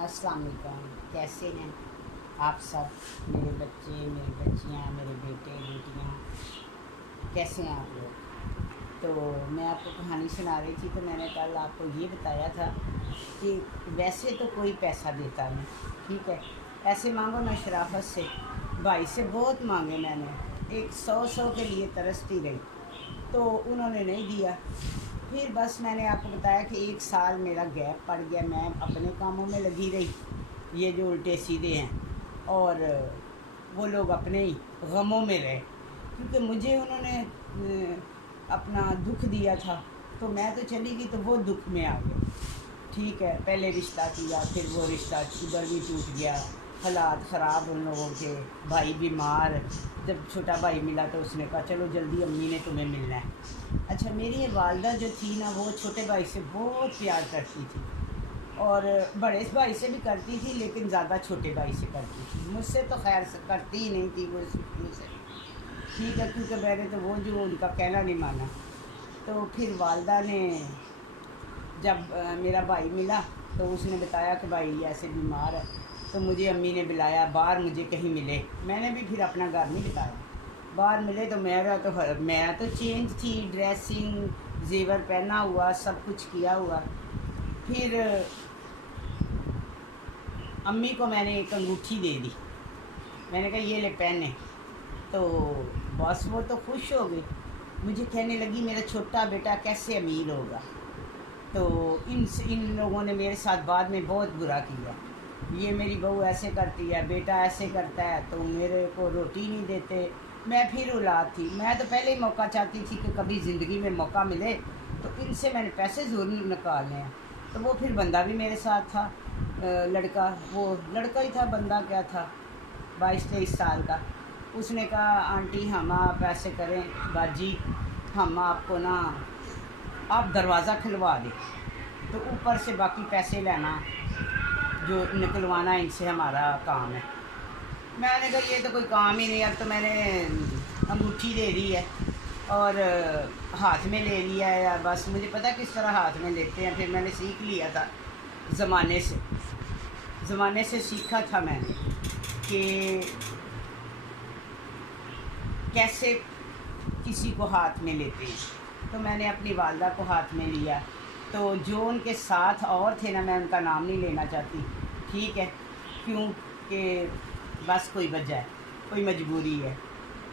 अस्सलाम वालेकुम। कैसे हैं आप सब? मेरे बच्चे, मेरी बच्चियाँ, मेरे बेटे बेटियाँ, कैसे हैं आप लोग? तो मैं आपको कहानी सुना रही थी। तो मैंने कल आपको ये बताया था कि वैसे तो कोई पैसा देता नहीं, ठीक है, पैसे मांगो ना शराफत से। भाई से बहुत मांगे मैंने, एक सौ के लिए तरसती रही, तो उन्होंने नहीं दिया। फिर बस मैंने आपको बताया कि एक साल मेरा गैप पड़ गया, मैं अपने कामों में लगी रही, ये जो उल्टे सीधे हैं, और वो लोग अपने ही गमों में रहे, क्योंकि मुझे उन्होंने अपना दुख दिया था, तो मैं तो चली गई तो वो दुख में आ गए। ठीक है, पहले रिश्ता किया, फिर वो रिश्ता उधर भी टूट गया, हालात ख़राब उन लोगों के, भाई बीमार। जब छोटा भाई मिला तो उसने कहा चलो जल्दी अम्मी ने तुम्हें मिलना है। अच्छा, मेरी ये वालदा जो थी ना, वो छोटे भाई से बहुत प्यार करती थी, और बड़े भाई से भी करती थी, लेकिन ज़्यादा छोटे भाई से करती थी। मुझसे तो खैर से करती ही नहीं थी वो मुझसे, ठीक है, क्योंकि मैंने तो वो जो उनका कहना नहीं माना। तो फिर वालदा ने जब मेरा भाई मिला तो उसने बताया कि भाई ऐसे बीमार है, तो मुझे अम्मी ने बुलाया बाहर, मुझे कहीं मिले। मैंने भी फिर अपना घर नहीं बताया, बाहर मिले तो मैं तो चेंज थी, ड्रेसिंग जेवर पहना हुआ, सब कुछ किया हुआ। फिर अम्मी को मैंने एक अंगूठी दे दी, मैंने कहा ये ले पहने। तो बस वो तो खुश हो गई, मुझे कहने लगी मेरा छोटा बेटा कैसे अमीर होगा। तो इन लोगों ने मेरे साथ बाद में बहुत बुरा किया, ये मेरी बहू ऐसे करती है, बेटा ऐसे करता है, तो मेरे को रोटी नहीं देते। मैं फिर औलाद थी, मैं तो पहले ही मौका चाहती थी कि कभी ज़िंदगी में मौका मिले तो इनसे मैंने पैसे ज़रूर निकालने हैं। तो वो फिर बंदा भी मेरे साथ था, लड़का, वो लड़का ही था, बंदा क्या था, 22-23 साल का। उसने कहा आंटी हम आप ऐसे करें बाजी, हम आपको ना, आप दरवाज़ा खुलवा दें, तो ऊपर से बाकी पैसे लेना, जो निकलवाना इनसे हमारा काम है। मैंने कहा ये तो कोई काम ही नहीं, अब तो मैंने अंगूठी दे दी है और हाथ में ले लिया है, या बस मुझे पता किस तरह हाथ में लेते हैं। फिर मैंने सीख लिया था ज़माने से सीखा था मैंने कि कैसे किसी को हाथ में लेते हैं। तो मैंने अपनी वालदा को हाथ में लिया, तो जो उनके साथ और थे ना, मैं उनका नाम नहीं लेना चाहती, ठीक है, क्योंकि बस कोई वजह है, कोई मजबूरी है,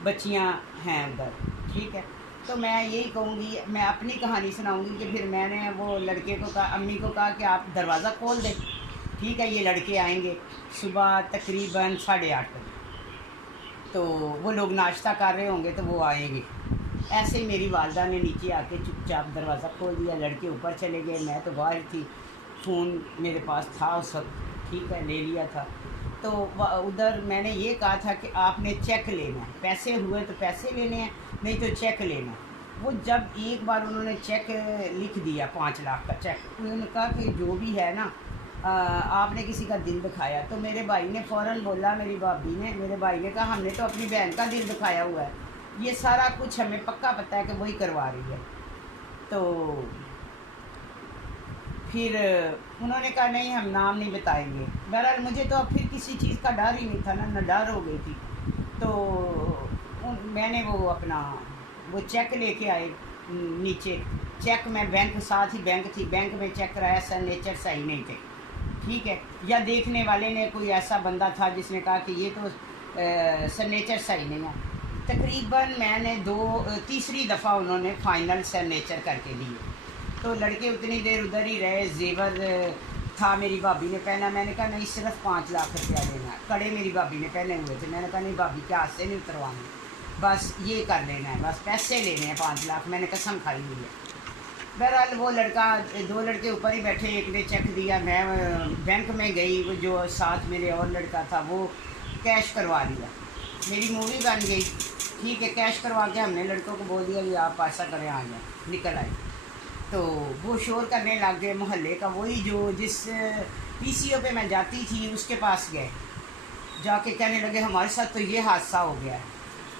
बच्चियां हैं उधर, ठीक है। तो मैं यही कहूँगी, मैं अपनी कहानी सुनाऊँगी कि फिर मैंने वो लड़के को कहा, अम्मी को कहा कि आप दरवाज़ा खोल दें, ठीक है, ये लड़के आएंगे सुबह तकरीबन 8:30 बजे, तो वो लोग नाश्ता कर रहे होंगे तो वो आएंगे। ऐसे ही मेरी वालदा ने नीचे आके चुपचाप दरवाज़ा खोल दिया, लड़के ऊपर चले गए, मैं तो बाहर थी, फ़ोन मेरे पास था उस वक्त, ठीक है, ले लिया था। तो उधर मैंने ये कहा था कि आपने चेक लेना है, पैसे हुए तो पैसे लेने हैं, नहीं तो चेक लेना है। वो जब एक बार उन्होंने चेक लिख दिया, 5 लाख का चेक, उन्होंने कहा कि जो भी है ना, आपने किसी का दिल दिखाया। तो मेरे भाई ने फ़ौरन बोला, मेरी भाभी ने, मेरे भाई ने कहा हमने तो अपनी बहन का दिल दिखाया हुआ है, ये सारा कुछ हमें पक्का पता है कि वही करवा रही है। तो फिर उन्होंने कहा नहीं हम नाम नहीं बताएंगे। बहरहाल मुझे तो अब फिर किसी चीज़ का डर ही नहीं था ना, न डर हो गई थी। तो मैंने वो अपना वो चेक लेके आए नीचे, चेक में बैंक, साथ ही बैंक थी, बैंक में चेक कराया, सिग्नेचर सही नहीं थे, ठीक है, या देखने वाले ने कोई ऐसा बंदा था जिसने कहा कि ये तो सिग्नेचर सही नहीं है। तकरीबन मैंने तीसरी दफ़ा उन्होंने फ़ाइनल सिग्नेचर करके दिए। तो लड़के उतनी देर उधर ही रहे, जेवर था मेरी भाभी ने पहना, मैंने कहा नहीं सिर्फ 5 लाख रुपया लेना है। कड़े मेरी भाभी ने पहने हुए थे, मैंने कहा नहीं भाभी के हाथ से नहीं उतरवाने, बस ये कर लेना है, बस पैसे लेने हैं 5 लाख, मैंने कसम खाई हुई है। बहरहाल वो लड़का, 2 लड़के ऊपर ही बैठे, एक ने चेक दिया, मैं बैंक में गई, वो जो साथ मेरे और लड़का था वो कैश करवा लिया, मेरी मूवी बन गई, ठीक है, कैश करवा के हमने लड़कों को बोल दिया कि आप ऐसा करें आ जाए, निकल आए। तो वो शोर करने लग गए मोहल्ले का, वही जो जिस पीसीओ पे मैं जाती थी उसके पास गए, जाके कहने लगे हमारे साथ तो ये हादसा हो गया है,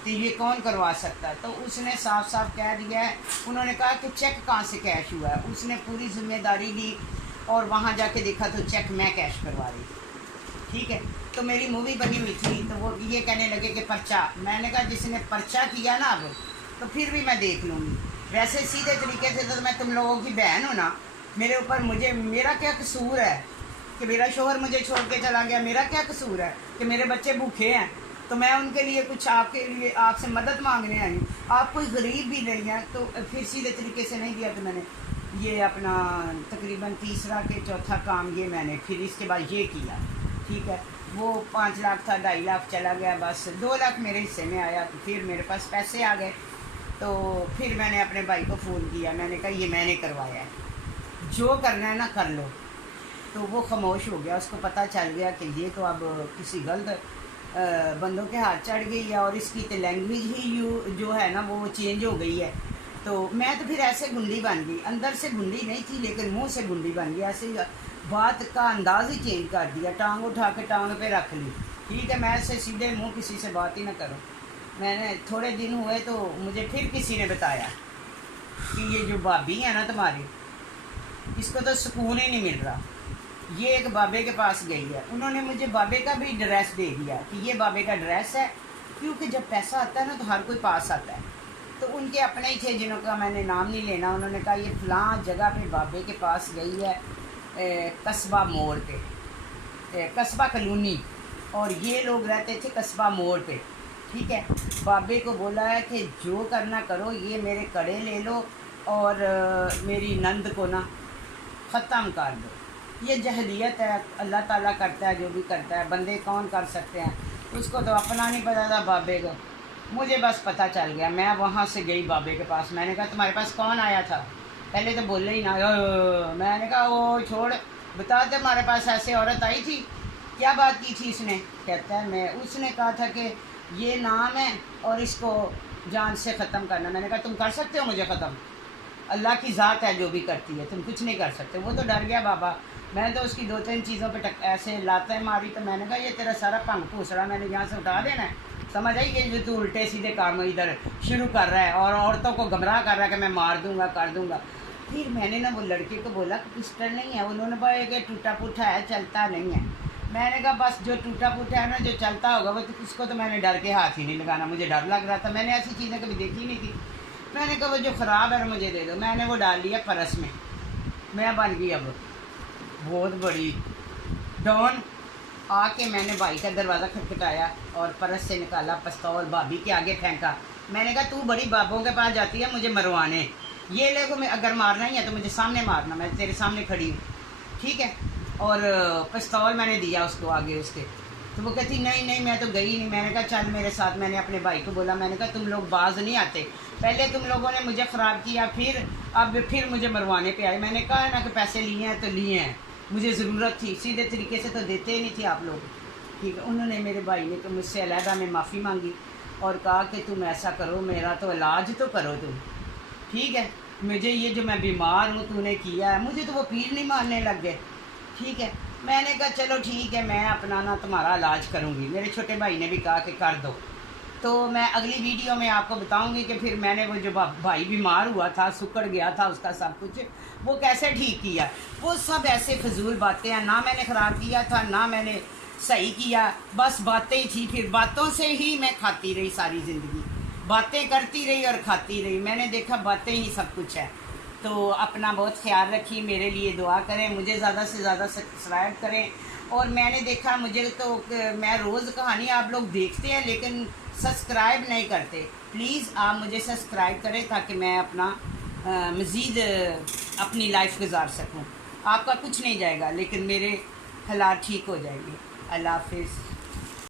तो ये कौन करवा सकता है। तो उसने साफ साफ कह दिया है, उन्होंने कहा कि चेक कहाँ से कैश हुआ है, उसने पूरी जिम्मेदारी ली اور वहाँ जाके देखा तो चेक मैं कैश करवा रही थी। ठीक है, तो मेरी मूवी बनी हुई थी, तो वो ये कहने लगे कि पर्चा। मैंने कहा जिसने पर्चा किया ना अब तो फिर भी मैं देख लूँगी, वैसे सीधे तरीके से तो मैं तुम लोगों की बहन हूँ ना, मेरे ऊपर मेरा क्या कसूर है कि मेरा शोहर मुझे छोड़ के चला गया? मेरा क्या कसूर है कि मेरे बच्चे भूखे हैं तो मैं उनके लिए कुछ आपके लिए आपसे मदद मांगने आई? आप कोई गरीब भी नहीं है। तो फिर सीधे तरीके से नहीं दिया, तो मैंने ये अपना तकरीबन तीसरा के चौथा काम ये मैंने फिर इसके बाद ये किया। ठीक है, वो 5 लाख था, 2.5 लाख चला गया, बस 2 लाख मेरे हिस्से में आया। तो फिर मेरे पास पैसे आ गए, तो फिर मैंने अपने भाई को फ़ोन किया, मैंने कहा ये मैंने करवाया है, जो करना है ना कर लो। तो वो खामोश हो गया, उसको पता चल गया कि ये तो अब किसी गलत बंदों के हाथ चढ़ गई है, और इसकी तो लैंग्वेज ही जो है ना वो चेंज हो गई है। तो मैं तो फिर ऐसे गुंडी बन गई, अंदर से गुंडी नहीं थी लेकिन मुंह से गुंडी बन गई, ऐसे बात का अंदाज़ ही चेंज कर दिया, टांग उठा के टांग पे रख ली। ठीक है, मैं ऐसे सीधे मुंह किसी से बात ही ना करूं। मैंने थोड़े दिन हुए तो मुझे फिर किसी ने बताया कि ये जो भाभी है ना तुम्हारी, इसको तो सुकून ही नहीं मिल रहा, ये एक बाबे के पास गई है। उन्होंने मुझे बाबे का भी एड्रेस दे दिया कि ये बाबे का एड्रेस है, क्योंकि जब पैसा आता है ना तो हर कोई पास आता है। तो उनके अपने ही थे जिन्हों का मैंने नाम नहीं लेना, उन्होंने कहा ये फ़लाँ जगह पे बाबे के पास गई है, कस्बा मोड़ पे, कस्बा कॉलोनी, और ये लोग रहते थे कस्बा मोड़ पे। ठीक है, बाबे को बोला है कि जो करना करो, ये मेरे कड़े ले लो और मेरी नंद को ना ख़त्म कर दो। ये जहलियत है, अल्लाह ताला करता है जो भी करता है, बंदे कौन कर सकते हैं। उसको तो अपना नहीं पता था बाबे को, मुझे बस पता चल गया। मैं वहाँ से गई बाबे के पास, मैंने कहा तुम्हारे पास कौन आया था? पहले तो बोले ही ना। मैंने कहा वो छोड़, बता दे हमारे पास ऐसे औरत आई थी, क्या बात की थी इसने? कहता है उसने कहा था कि ये नाम है और इसको जान से ख़त्म करना। मैंने कहा तुम कर सकते हो मुझे ख़त्म? अल्लाह की ज़ात है जो भी करती है, तुम कुछ नहीं कर सकते। वो तो डर गया बाबा। मैंने तो उसकी 2-3 चीज़ों पे ऐसे लातें मारी, तो मैंने कहा ये तेरा सारा भंग पूसड़ा मैंने यहाँ से उठा देना है, समझ आई? ये जो तू उल्टे सीधे काम इधर शुरू कर रहा है और औरतों को गमराह कर रहा है कि मैं मार दूँगा कर दूँगा। फिर मैंने ना वो लड़के को बोला कि पिस्टल नहीं है, उन्होंने बोला कि टूटा फूटा है, चलता नहीं है। मैंने कहा बस जो टूटा फूटा है ना, जो चलता होगा वो, तो उसको तो मैंने डर के हाथ ही नहीं लगाना, मुझे डर लग रहा था, मैंने ऐसी चीज़ें कभी देखी नहीं थी। मैंने कहा वो जो ख़राब है मुझे दे दो। मैंने वो डाल लिया परस में, मैं बन गई अब बहुत बड़ी डॉन। आके मैंने भाई का दरवाज़ा खटखटाया और परस से निकाला पिस्तौल, भाभी के आगे फेंका। मैंने कहा तू बड़ी बाबों के पास जाती है मुझे मरवाने, ये ले को मैं अगर मारना ही है तो मुझे सामने मारना, मैं तेरे सामने खड़ी हूँ। ठीक है, और पिस्तौल मैंने दिया उसको आगे उसके, तो वो कहती नहीं नहीं मैं तो गई नहीं। मैंने कहा चल मेरे साथ। मैंने अपने भाई को बोला, मैंने कहा तुम लोग बाज नहीं आते, पहले तुम लोगों ने मुझे ख़राब किया, फिर मुझे मरवाने पे आए। मैंने कहा ना कि पैसे लिए हैं तो लिए हैं, मुझे ज़रूरत थी, सीधे तरीके से तो देते ही नहीं थे आप लोग। ठीक है, उन्होंने मेरे भाई ने तो मुझसे अलहदा में माफ़ी मांगी और कहा कि तुम ऐसा करो, मेरा तो इलाज तो करो तुम। ठीक है, मुझे ये जो मैं बीमार हूँ तूने किया है, मुझे तो वो पीर नहीं मारने लग गए। ठीक है, मैंने कहा चलो ठीक है मैं अपना ना तुम्हारा इलाज करूँगी। मेरे छोटे भाई ने भी कहा कि कर दो। तो मैं अगली वीडियो में आपको बताऊंगी कि फिर मैंने वो जो भाई बीमार हुआ था, सुकड़ गया था उसका सब कुछ, वो कैसे ठीक किया। वो सब ऐसे फजूल बातें हैं, ना मैंने ख़राब किया था ना मैंने सही किया, बस बातें ही थी। फिर बातों से ही मैं खाती रही सारी ज़िंदगी, बातें करती रही और खाती रही। मैंने देखा बातें ही सब कुछ है। तो अपना बहुत ख्याल रखिए, मेरे लिए दुआ करें, मुझे ज़्यादा से ज़्यादा सब्सक्राइब करें। और मैंने देखा मुझे तो मैं रोज़ कहानी आप लोग देखते हैं लेकिन सब्सक्राइब नहीं करते। प्लीज़ आप मुझे सब्सक्राइब करें ताकि मैं अपना मज़ीद अपनी लाइफ गुजार सकूं। आपका कुछ नहीं जाएगा लेकिन मेरे हालात ठीक हो जाएंगे। अल्लाह हाफ़िज़।